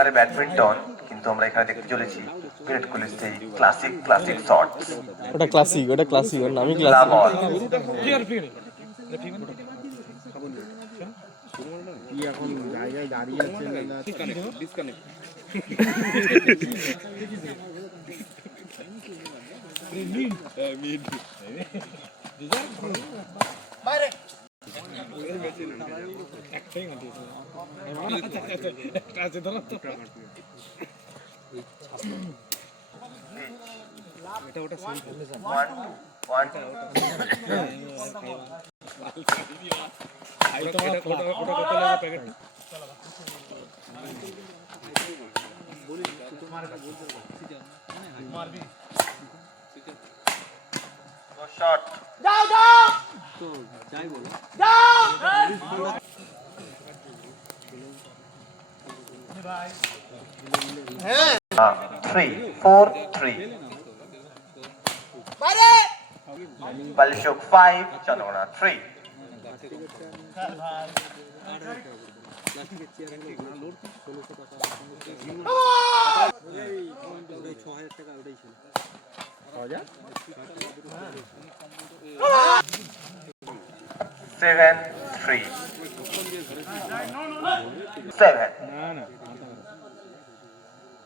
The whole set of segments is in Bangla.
আরে ব্যাডমিন্টন, কিন্তু আমরা এখানে দেখতে চলেছি বিরাট কোহলির সেই ক্লাসিক শটস। ওটা ক্লাসিক ওর নামই ক্লাব ক্লাসিক। বল। কি এখন জায়গায় দাঁড়িয়ে আছে না ডিসকানেক্ট বাইরে শট। যাও যাও তো যাই বলো যাও 3-4-3 বাইরে বালিচক 5 চন্দ্রকোনা 3। প্লাস্টিকের চেয়ার হলো 1600 টাকা 6000 টাকা ওটাই ছিল 7-3 7। না না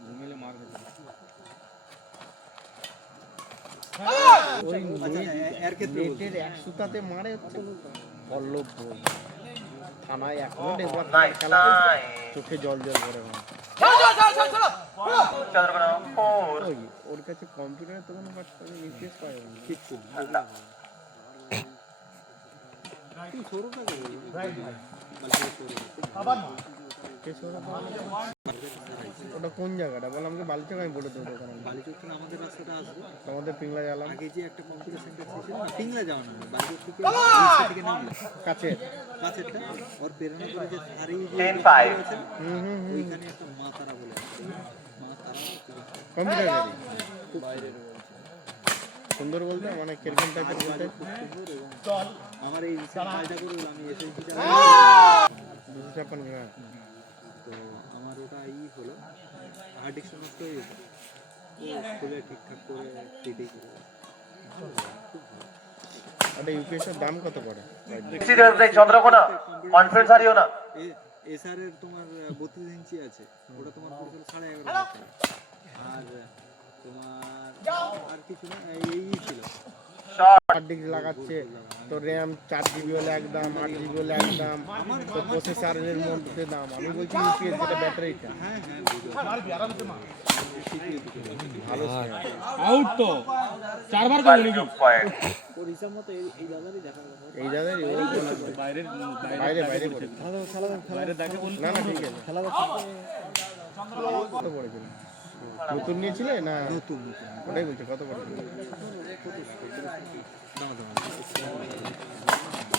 ঘুমেলে মার দেবে ওই এর ক্ষেত্রে নেটের 100টাতে মারে হচ্ছে পল্লব থানায় এখনো ডেভেলপ খেলা চোখে জল করে না চন্দ্রকোনা 4। ওর কাছে কম্পিউটারে তো কোনো ইউপিএস পায় না কিচ্ছু তুই সরুটা ওটা কোন জায়গাটা বল আমাকে বালিচক আমি বলে দেবো ওখানে বালিচক থেকে আমাদের রাস্তাটা আসবে আমাদের পিংলা গেলাম আগে যে একটা কম্পিউটার সেন্টার ছিল না পিংলা যাওয়া না বালিচক থেকে নামলে কাছেরটা ওর পেরানো করে যে সারি যে 10-5 ওইখানে একটা মা তারা বলে মা তারা কম্পিউটার গাড়ি খুব বাইরের সুন্দর বলতে মানে কিরকম টাইপের বলতে চল আমার এই কাজটা করে আমি এসএসডিটা 256 গ্রাম তো আমার ওটা হলো হার্ড ডিস্ক নষ্ট হয়ে গেছে খুলে ঠিকঠাক করে ফিটিং করে এটা ইউপিএস এর দাম কত পড়ে চন্দ্রকোনা কনফারেন্স হারিও না। এসআর এর তোমার 32 ইঞ্চি আছে ওটা তোমার পড়বে 11.5 টাকা আর তোমার আর কিছু না এই ছিল শট ডিগ্রি লাগাচ্ছে তো র্যাম 4 জিবি হলে একদম 8 জিবি হলে একদম তো প্রসেসরের মধ্যে দাম আমি বলছি ইউপিএস যেটা ব্যাটারিটা হ্যাঁ ভালো আউট তো চারবার করে নাকি ওর হিসাব মতো এই দাদারই দেখা এই দাদারই বাইরে করে বাইরে দেখে বল না ঠিক আছে খেলা কত পড়েছিল নতুন নিয়েছিলে না নতুন ওটাই বলছে কত পড়েছিল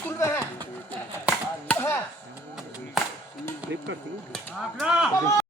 তুলবে হ্যাঁ ফ্লিপকার্ট থেকে